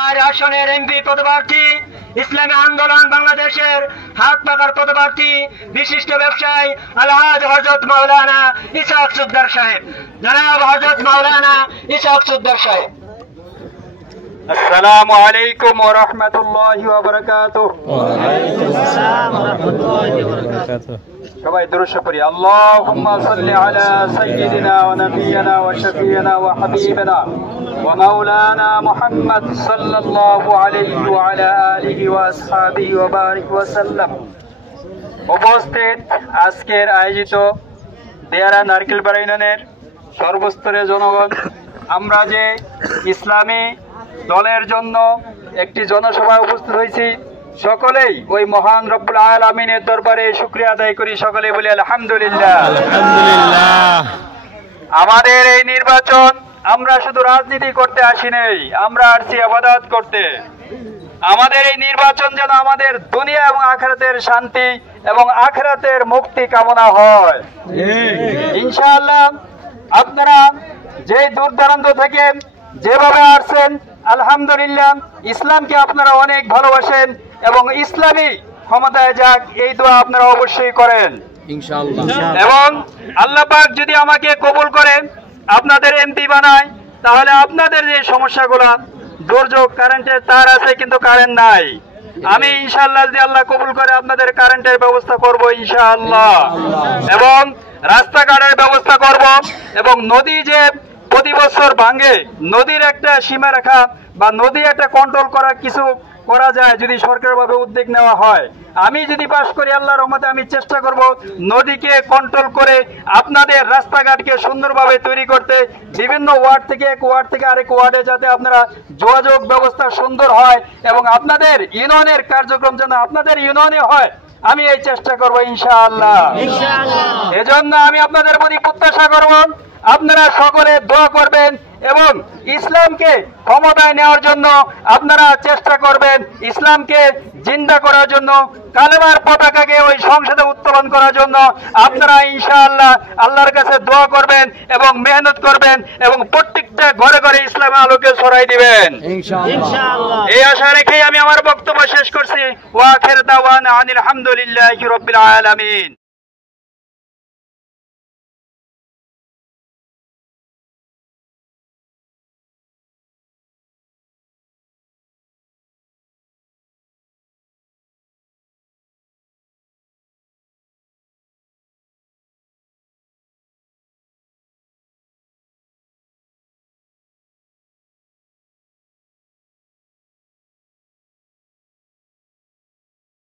আসনের এমপি পদপ্রার্থী, ইসলামী আন্দোলন বাংলাদেশের হাত পাকার পদপ্রার্থী, বিশিষ্ট ব্যবসায়ী আলহাজ হযরত মাওলানা ইসহাক সুদ্দার সাহেব। জনাব হযরত মাওলানা ইসহাক সুদ্দার সাহেব। আসসালামু আলাইকুম ওয়া রাহমাতুল্লাহি ওয়া বারাকাতুহু। ওয়া আলাইকুম আসসালাম ওয়া রাহমাতুল্লাহি ওয়া বারাকাতুহু। সবাই দুরূদ পড়ি। আল্লাহুম্মা সাল্লি আলা সাইয়্যিদিনা ওয়া নাবিয়িনা ওয়া শাফিয়িনা ওয়া হাবিবিনা ওয়া মাওলানা মুহাম্মদ সাল্লাল্লাহু আলাইহি ওয়া আলা আলিহি ওয়া আসহাবিহি ওয়া বারিক ওয়া সাল্লাম। উপস্থিত আজকের আয়োজিত দেয়ারা নারকেলপাড়া ইউনিয়নের সর্বস্তরের জনগণ, আমরা যে ইসলামী দলের জন্য একটি জনসভায় উপস্থিত হয়েছি, সকলেই ওই মহান রব্বুল আলামিনের দরবারে শুকরিয়া আদায় করি। সকলে বলি আলহামদুলিল্লাহ। আমাদের এই নির্বাচন আমরা শুধু রাজনীতি করতে আসি নাই, আমরা আসছি ইবাদত করতে। আমাদের এই নির্বাচন যেন আমাদের দুনিয়া এবং আখিরাতের শান্তি এবং আখিরাতের মুক্তি কামনা হয়। ইনশাআল্লাহ আপনারা যে দূর দূরান্ত থেকে যেভাবে আসছেন, আলহামদুলিল্লাহ ইসলামকে আপনারা অনেক ভালোবাসেন এবং ইসলামী ক্ষমতায় যাক এই দোয়া আপনারা অবশ্যই করেন ইনশাআল্লাহ। এবং আল্লাহ পাক যদি আমাকে কবুল করেন, আপনাদের এমপি বানায়, তাহলে আপনাদের যে সমস্যাগুলো, দুর্যোগ, কারেন্টের তার আছে কিন্তু কারেন্ট নাই, আমি ইনশাআল্লাহ যদি আল্লাহ কবুল করে আপনাদের কারেন্টের ব্যবস্থা করব ইনশাআল্লাহ। এবং রাস্তাঘাটের ব্যবস্থা করব। এবং নদী যে প্রতি বছর ভাঙে, নদীর একটা সীমারেখা বা নদী একটা কন্ট্রোল করা কিছু করা যায় যদি সরকারিভাবে উদ্যোগ নেওয়া হয়। আমি যদি পাশ করি, আল্লাহর রহমতে আমি চেষ্টা করব নদীকে কন্ট্রোল করে আপনাদের রাস্তাঘাটকে সুন্দরভাবে তৈরি করতে, বিভিন্ন ওয়ার্ড থেকে এক ওয়ার্ড থেকে আরেক ওয়ার্ডে যাতে আপনারা যোগাযোগ ব্যবস্থা সুন্দর হয় এবং আপনাদের ইউনিয়নের কার্যক্রম যেন আপনাদের ইউনিয়নে হয়, আমি এই চেষ্টা করব ইনশাআল্লাহ। এজন্য আমি আপনাদের প্রতি প্রত্যাশা করব আপনারা সকলে দোয়া করবেন এবং ইসলামকে ক্ষমতায় নেওয়ার জন্য আপনারা চেষ্টা করবেন, ইসলামকে জিন্দা করার জন্য, কালেমার পতাকাকে ওই সংসদে উত্তোলন করার জন্য আপনারা ইনশাআল্লাহ আল্লাহর কাছে দোয়া করবেন এবং মেহনত করবেন এবং প্রত্যেকটা ঘরে ঘরে ইসলামের আলোকে ছড়াই দিবেন ইনশাআল্লাহ। এই আশা রেখেই আমি আমার বক্তব্য শেষ করছি। ওয়া আখির দাওয়ানা আনিল হামদুলিল্লাহি রাব্বিল আলামিন।